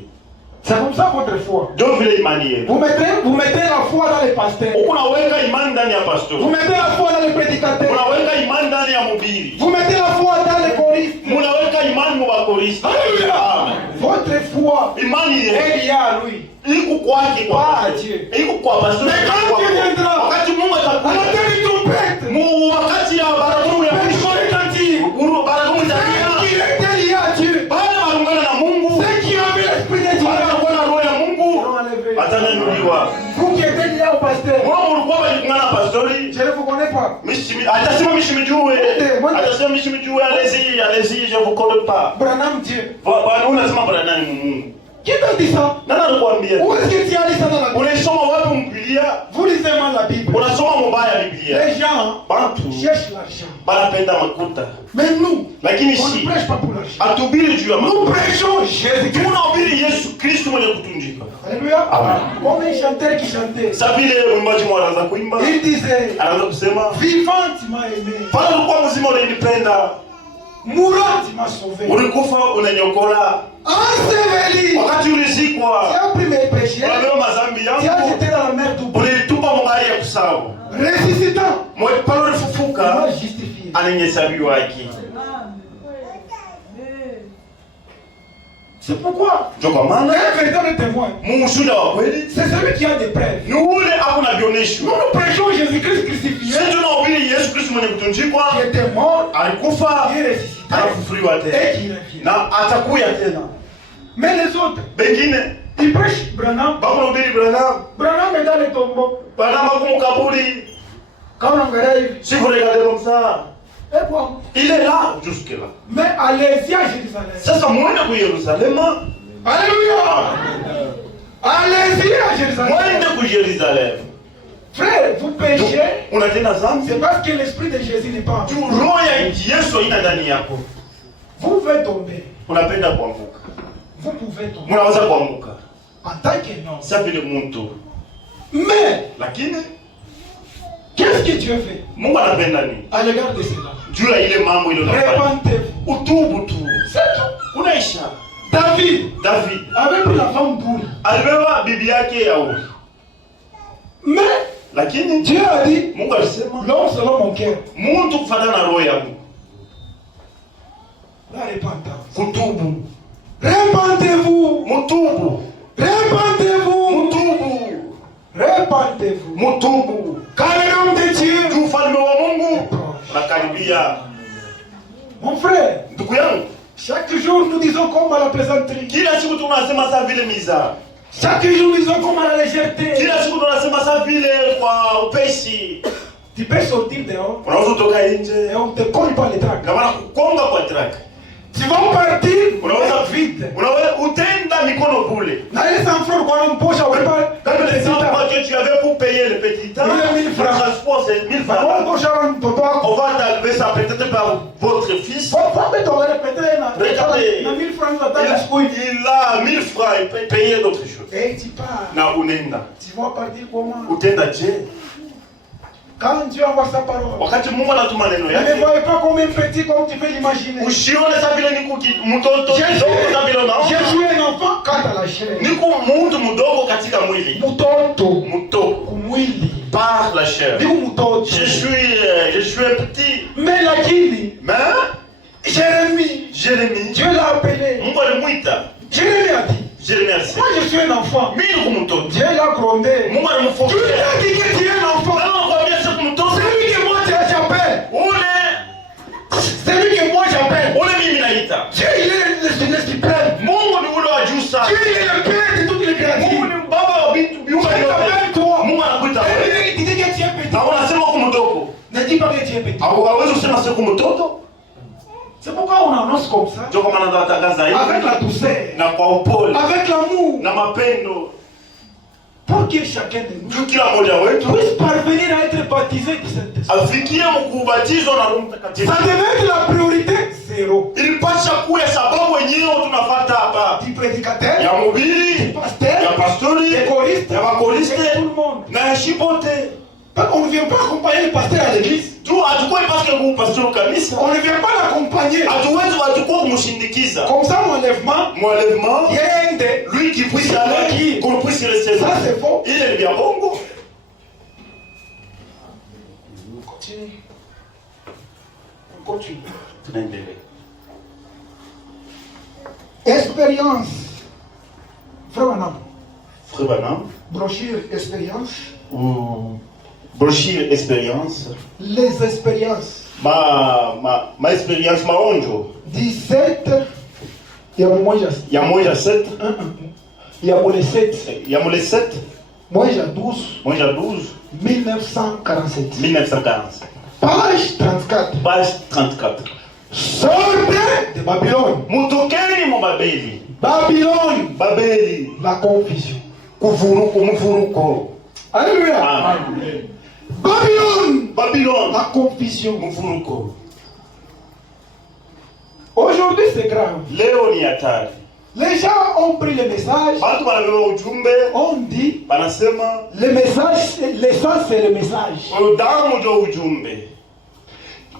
c'est comme ça votre foi Donc vile imani vous mettez la foi dans les pasteurs unaweka imani ndani ya pastor, vous mettez la foi dans les prédicateurs unaweka imani ndani ya mhubiri, vous mettez la foi dans les choristes unaweka imani mu bakoristi. Alléluia Amen. votre foi Imani ye elle y a à lui iko kwake kwa Pas pastor. Dieu. Iko kwa pastor. Mais quand Dieu viendra, Wakati Mungu à la atakuja terre du trompette mu wakati ya baragumu ya les mwisho, choristes baragumu ceux italia qui étaient liés à Dieu wale walungana na Mungu, ceux qui avaient l'esprit de Dieu wale walikuwa na roho ya Mungu seront enlevés watanyanyuliwa. vous qui étiez liés au pasteur Wao walikuwa walingana na pastori. je ne vous connais pas Mishimi atasema mishimijue. Atasema mishimijue, allez-y, je vous connais pas. Branham Dieu Bwana unasema bwana nani Mungu? qui t'a dit ça Nani anakuambia? où est-ce que tu as lu ça dans la Bible Unaisoma wapi Biblia? vous lisez mal la Bible Unasoma mubaya Biblia. les gens Bantu cherchent l'argent banapenda makuta. mais nous Lakini on ne si prêche pas pour l'argent atubiri juu ya nous makuta. prêchons Jésus-Christ Tunahubiri Yesu Kristo mwenye kutunjika. Alléluia Amen. comme un chanteur qui chantait Sasa vile mwimbaji mwanza kuimba, il disait anaanza kusema, vivant tu m'as aimé "Pale ulikuwa mzima unanipenda, mourant tu m'as sauvé ulikufa unaniokola. enseveli Wakati tu ulizikwa, as pris mes péchés unabeba madhambi tu as yangu, jeté dans la mer d'oubli ulitupa mungari ya kusahau. ressuscitant Pale tu ulifufuka, m'as justifié ananyesabiwa haki." C'est pourquoi Ndio kwa maana un véritable témoin, mushuhuda wa kweli c'est celui qui a des preuves. ni ule hakuna Nous vionesho. nous prêchons Jésus-Christ crucifié, Sisi tunahubiri Yesu Kristo mwenye kutunjikwa, qui était mort, alikufa, qui est ressuscité, anafufuliwa et tena qui revient. na atakuya tena. Mais les autres, Bengine ils prêchent Branham. bakunahubiri Branham, Branham est dans les tombeaux. Branham kumukaburi. Quand on regarde, Si vous regardez comme ça, et quoi? il est là jusque là. Mais allez-y à Jérusalem. Sasa mwende ku Yerusalema, Alléluia. Allez-y à Jérusalem. mwende ku Yerusalem. Frère, vous péchez, Unatenda dhambi, c'est parce que l'esprit de Jésus n'est pas en vous. tu roho ya Yesu haina ndani yako. Vous pouvez tomber. Unapenda kuanguka. Vous pouvez tomber. Unaweza kuanguka. En tant qu'homme. Sasa vile mtu. Mais, Lakini qu'est-ce que Dieu fait Mungu anapenda nini? à l'égard de cela? Juu ya ile mambo ile unafanya. Répentez-vous. Utubu tu. C'est tout. Kunaisha. David David avait pris la femme d'Uri. alibeba bibi yake ya Uri. Mais, Lakini Dieu a dit, Mungu alisema l'homme selon mon cœur. mtu kufuatana na roho yangu. La repentance. Kutubu. Répentez-vous. Mutubu. Répentez-vous. Mutubu. Répentez-vous. Mutubu. Car le nom de Dieu. Juu ufalme wa Mungu unakaribia. Mon frère, Ndugu yangu, chaque jour nous disons comme à la plaisanterie. kila siku tunasema saa vile miza. Chaque jour nous disons comme à la légèreté. Kila siku tunasema saa vile kwa upeshi. Tu peux sortir dehors Unaweza kutoka et nje on te colle par les tracts. kama na kukonga kwa track. Tu vas partir Unaweza vite. unaweza utenda mikono bule. Na ile sans frère kwa mposha wepa. Comme les enfants que tu avais pour payer le petit temps, 1000 francs. le transport c'est 1000 Kwa francs. mposha wa mtoto wako. On va t'enlever ça peut-être par votre fils. Faut que tu répètes na. Regardez. Na 1000 francs za siku hivi. Il a 1000 francs, il peut payer d'autres choses. Et tu pars. Na unenda. Tu vas partir comment? Utenda je? Quand Dieu envoie sa parole. Wakati Mungu anatuma neno Ne yake, voyez pas comme un petit comme tu peux l'imaginer. usione sa vile niko mtoto kidogo sa vile unaona. Je suis un enfant quand à la chair. Niko mtu mdogo katika mwili. Mtoto Mtoto kumwili. par la chair. Ni mtoto. Je suis un petit. Mais lakini Mais Jérémie, Dieu l'a appelé. Mungu alimuita. Jérémie a dit, Jérémie alisema, moi je suis un enfant. mimi niko mtoto. Dieu l'a grondé. Mungu Tu alimfundisha. as dit que tu es un enfant. Ndio nakwambia sasa mtoto. Celui que moi j'appelle. Celui que moi j'appelle. Ule mimi naita. Dieu il est le suprême. Mungu ni ule wa juu sana. Dieu il est le père de toutes les créatures. Mungu ni baba wa vitu viumbe Dieu vyote. t'appelle toi. Mungu anakuita wewe. Et il dit que tu es petit. Na unasema uko mdogo. Ne dis pas que tu es petit. Hauwezi kusema sio mtoto. C'est pourquoi on annonce comme ça. Ndio kwa maana natangaza Avec la hivi. douceur. Na kwa upole Avec l'amour. na mapendo. Pour que chacun de nous Juu kila mmoja wetu puisse parvenir à être baptisé du Saint-Esprit. afikie kubatizwa na Roho Mtakatifu. Ça devait être la priorité zéro. Ilipasha kuwa sababu wenyewe tunafuata hapa. Du prédicateur, Ya mhubiri, du pasteur, ya pastori, des choristes, ya makoriste et tout le monde. na ya shipote. On ne vient pas accompagner le pasteur à l'église. Tu hatukuwa paske kupastori kanisa. On ne vient pas l'accompagner. Hatukuwa kumshindikiza. Comme ça, mon enlèvement, Mwalevement, il y a un des. lui qui puisse aller, qu'on puisse recevoir. Ça, c'est faux. Il est bien bongo. On continue. On continue. Tunaendelea. Expérience. Frère Manam. Frère Branham, Brochure expérience. ou brochure expérience. Les expériences. Ma expérience maonjo. 17. Il y a moi, j'ai. Ya moja 7, Il y a moi, les 7. ya mole 7, Moi, j'ai 12. moja 12, 1947. 1940. Page 34. Page 34. Sortez de Babylone. Mutokeni mu Babeli. Babylone. Babeli. La confusion. Kuvuruko, mvuruko. Alléluia. Amen. Babylone. Babylone. La confusion. Mvuruko. Aujourd'hui, c'est grave. Leo ni hatari. Les gens ont pris le message. Watu wanabeba ujumbe, On dit, wanasema le message, l'essence, c'est le message. damu ndio ujumbe.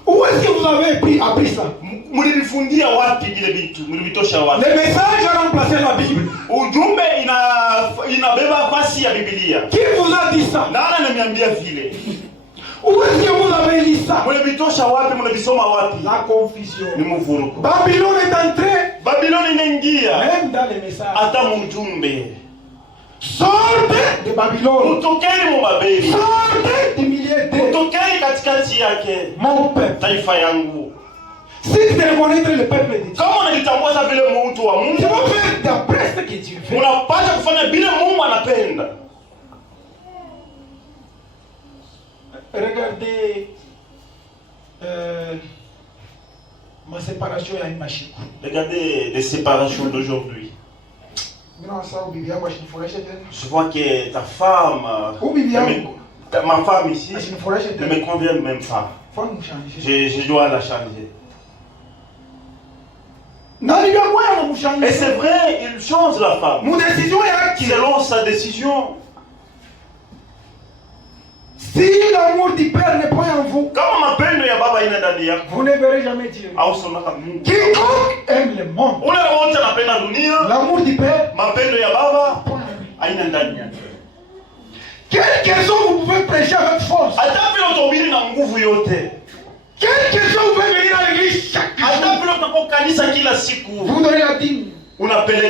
Où est-ce que vous avez appris ça? Mlilifundia wapi vile vitu? Mlivitosha wapi? Le message a remplacé la Bible. Ujumbe inabeba nafasi ya Biblia. Qui vous a dit ça? Nani ananiambia vile? Où est-ce que vous avez lu ça? Mnabitosha wapi? Mnabisoma wapi? La confusion. Ni mvuruko. Babylone est entrée. Babylone inaingia. Même dans les messages. Hata mjumbe. Sortez de Babylone. Mtokeni mu Babeli. Sortez du milieu de Mtokeni katikati yake. mon peuple. Taifa yangu. Si tu reconnais le peuple de Dieu, Kama unalitambua vile mtu wa tu Mungu, vas faire d'après ce que Dieu fait. unapaswa kufanya vile Mungu anapenda. Regardez ma séparation à une machine. Regardez les séparations d'aujourd'hui. Je vois que ta femme, ma femme ici, ne me convient même pas. Je dois la changer. Et c'est vrai, il change la femme. Mon décision est acquise. Selon sa décision. Si l'amour du Père n'est pas en vous, vous ne verrez jamais Dieu. Quiconque aime le monde, l'amour du Père, quelle question vous pouvez prêcher avec force, quelle question vous pouvez venir à l'église chaque jour, vous donnez la dîme, vous payez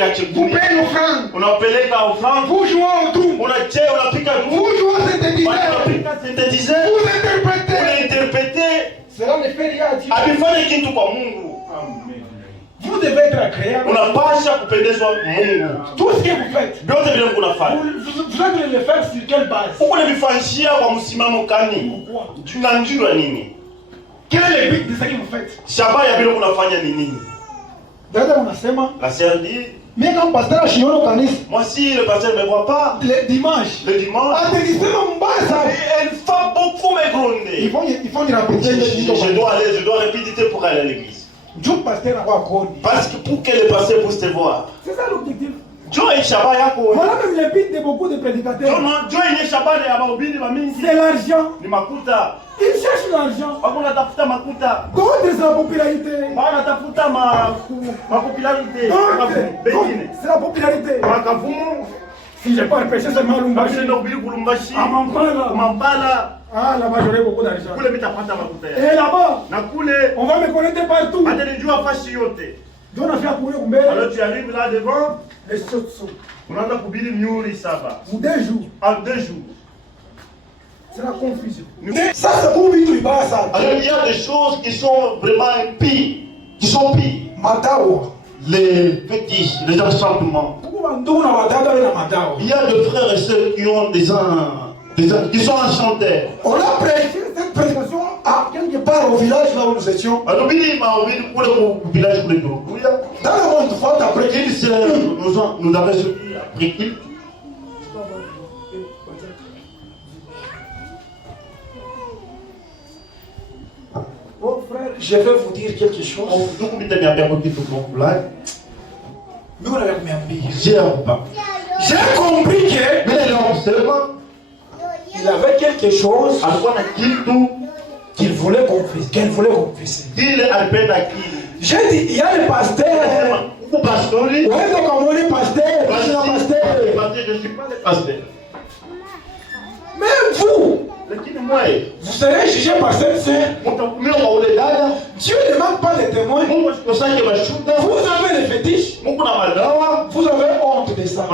l'offrande, vous jouez au doux, vous jouez à synthétiser, vous interprétez, cela ne fait rien à Dieu. Vous devez être agréable. Tout ce que vous faites, vous devez le faire sur quelle base? Pourquoi? Quel est le but de ce que vous faites? La sœur dit, mais quand pasteur moi si le pasteur ne me voit pas, le dimanche, elle va beaucoup me gronder. Il faut lui répéter. Je dois répéter pour aller à l'église. Parce que pour que le pasteur puisse te voir. C'est ça l'objectif. Voilà même le but de beaucoup de prédicateurs. C'est l'argent. Ils cherchent l'argent. Contre sa popularité. C'est la popularité. Si je parle péché seulement à Lumbashi, à Mampala. Ah, là-bas j'aurai beaucoup d'argent. Et là-bas, on va me connaître partout. Alors tu arrives là devant, les choses sont. On a kubiri miuri saba. Ou 2 jours. En 2 jours. C'est la confusion. Ça c'est pour lui tout ça. Alors il y a des choses qui sont vraiment pires, qui sont pires. Madawa. Les fétiches, les enchantements. Il y a des frères et sœurs qui ont qui sont enchantés. On a prêché cette prédication à quelque part au village là où nous étions. Dans le monde, faut après une sœur nous avait sorti après qu'il. Bon frère, je vais vous dire quelque chose. J'ai compris qu'il avait quelque chose qu'il voulait confesser, qu'elle voulait confesser. J'ai dit, il y a le pasteur. Oui, donc on est pasteur. Je ne suis pas le pasteur. Même vous, vous serez jugé par cette sœur. Dieu ne demande pas les témoins. Vous avez les fétiches. Vous avez honte de ça.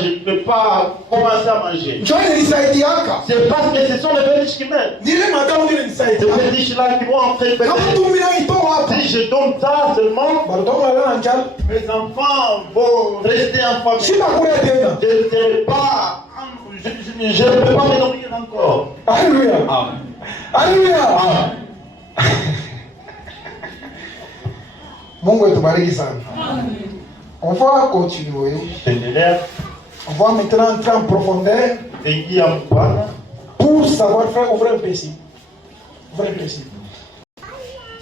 Je ne peux pas commencer à manger. C'est parce que ce sont les fétiches qui m'aident. Ces fétiches-là qui vont entrer. Si je donne ça seulement, mes enfants vont rester en famille. Je ne serai pas. Je ne peux pas me nourrir encore. Alléluia. Alléluia. Mungu atubariki sana. On va continuer. On va maintenant entrer en profondeur pour savoir faire ouvrir un principe.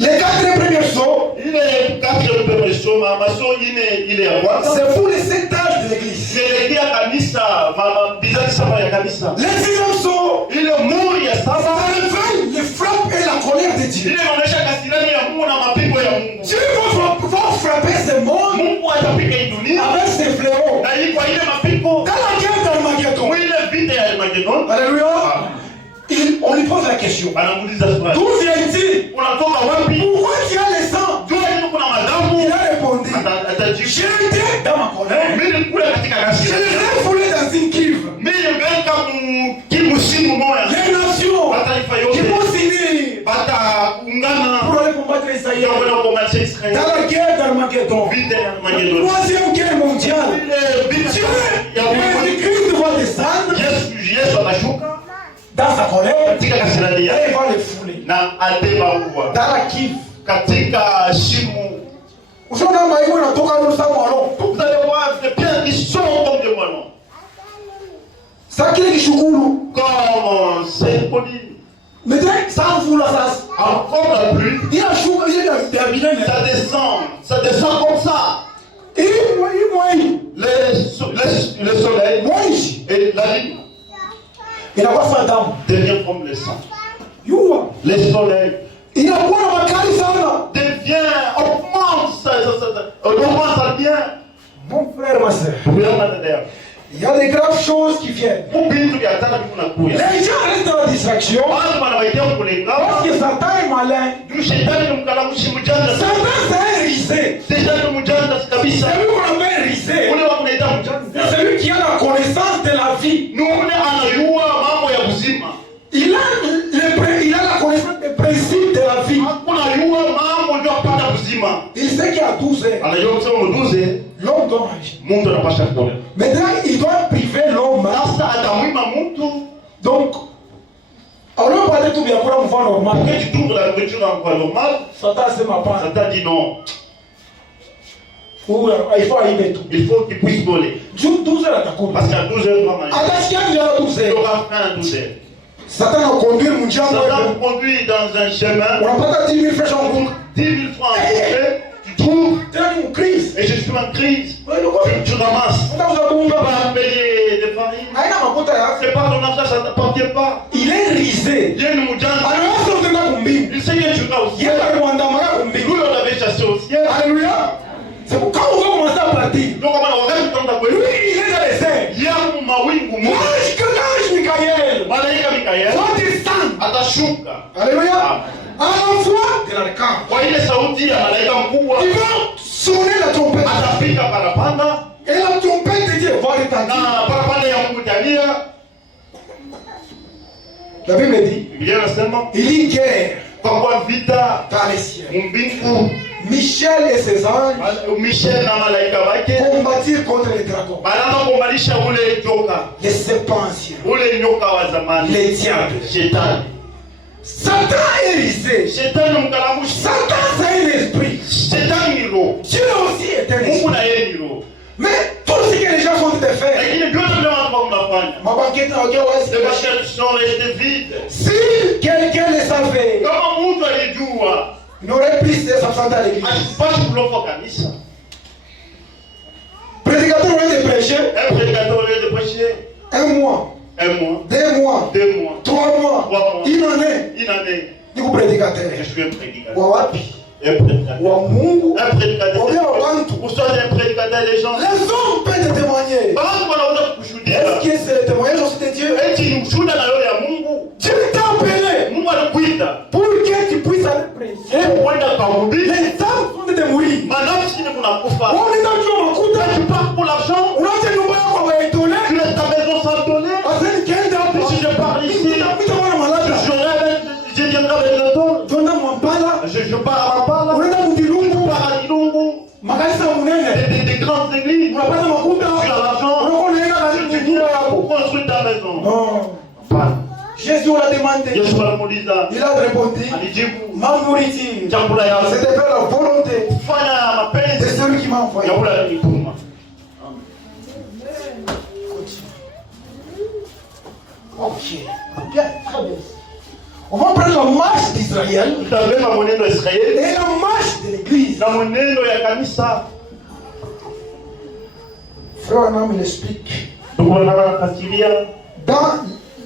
Les 4 premiers sauts, c'est pour les 7 âges de l'église. Les 6 sauts, c'est le frappe et la colère de Dieu. Dieu va frapper ce monde avec ses fléaux. Dans la guerre d'Armageddon, Alléluia. On lui pose la question. D'où vient-il? Pourquoi tu as le sang? Il a répondu, j'ai été dans ma colère. Je les ai foulés dans une cuve. Les nations qui vont s'unir pour aller combattre Israël dans la guerre d'Armageddon. Troisième guerre mondiale. Jésus-Christ va descendre dans sa colère et il va les fouler dans la cuve. Vous allez voir des pierres qui sont comme des wallons. Ça qui est du choukoulou. Comme c'est connu. Mais ça vous la face. Encore la pluie. Il y a un chou, il y a ça descend comme ça. Et le soleil et la lune. Il n'a pas fait d'âme. Devient comme le sang. Le soleil. Il a quoi dans devient, augmente ça bien. Mon frère, ma soeur. Il y a des graves choses qui viennent. Les gens restent dans la distraction. Parce que Satan est malin. Satan c'est un risé. C'est lui qu'on appelle risé. C'est celui qui a la connaissance de la vie. Il a la connaissance des principes de la vie. Il sait qu'il y a 12 heures. L'homme doit manger. Maintenant, il doit priver l'homme. Donc, alors pas tout bien pour un mouvement normal. Quand tu trouves la nourriture en voie normale, Satan c'est ma part. Satan dit non. Il faut arriver tout. Il faut qu'il puisse voler. 12 heures à ta cour. Parce qu'à 12 heures, il va manger. Il y a 12 heures. Il aura faim à 12 heures. Satan a conduit mon diable. Satan vous conduit dans un chemin. On n'a pas 10 000 francs en boucle. 10 000 francs en boucle. Tu trouves. Tu as une crise. Et je suis en crise. Tu ramasses. Tu vas pas payer des farines. C'est pas ton argent, ça ne t'appartient pas. Il est risé. Il y a une moudiane. Il sait que tu vas au ciel. Nous, on avait chassé au ciel. Alléluia. C'est pour quand on va commencer à partir. Donc, on reste dans ta lui, il est dans les airs. Il y a un mawingu. L'ange Michael. Malaika Mikael. Va descendre. Atashuka. Alléluia. À la fois de l'archange. Kwa ile sauti ya malaika mkubwa. Il va sonner la trompette. Atapika parapanda. Et la trompette de Dieu va retentir. Na parapanda ya Mungu italia. La Bible dit. Biblia inasema. Il y a guerre. Kwa vita dans les cieux. Mbingu. Michel et ses anges. Michel na malaika wake. Combattir contre les dragons. Balanga kumbalisha ule joka. Les serpents anciens. Ule nyoka wa zamani. Les diables. Shetani. Satan est risé. Shetani mkalamushi. Satan c'est un esprit. Shetani ni roho. Dieu aussi est un esprit. Mungu na yeye ni roho. Mais tout ce que les gens sont de faire. Lakini vyote vile watu wanafanya. Mabanquette na wajua wazi. Les marchés sont restés vides. Si quelqu'un le savait. Kama mtu alijua. Il n'aurait plus de s'absenter à l'église. Asipashe kulofa kanisa. Prédicateur au lieu de prêcher. Un prédicateur au lieu de prêcher. Un mois. 2 mois. 3 mois. Une année. Ni ku prédicateur. Je suis un prédicateur. Wa wapi? Un prédicateur. Wa Mungu. Un prédicateur. Vous soyez un prédicateur des gens. Les hommes peuvent te témoigner. Est-ce que c'est le témoignage aussi de Dieu? Dieu t'a appelé pour que tu puisses aller prêcher. Les âmes sont de mourir. On est dans le jour, tu pars pour l'argent. On a dit nous on va étonner. Tu laisses ta maison sans donner. Si je pars ici, je viendrai avec le don. Je pars à Mapala. On est dans Mudilungu. Je pars à Dilungu. Des grandes églises. Tu as l'argent. Tu viens pour construire ta maison. Non. Jésus l'a demandé. Il a répondu. Ma nourriture. C'était faire la volonté de celui qui m'a envoyé. Ok. Bien, très bien. On va prendre la marche d'Israël et la marche de l'église. Frère Anam, il explique. Dans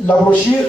la brochure,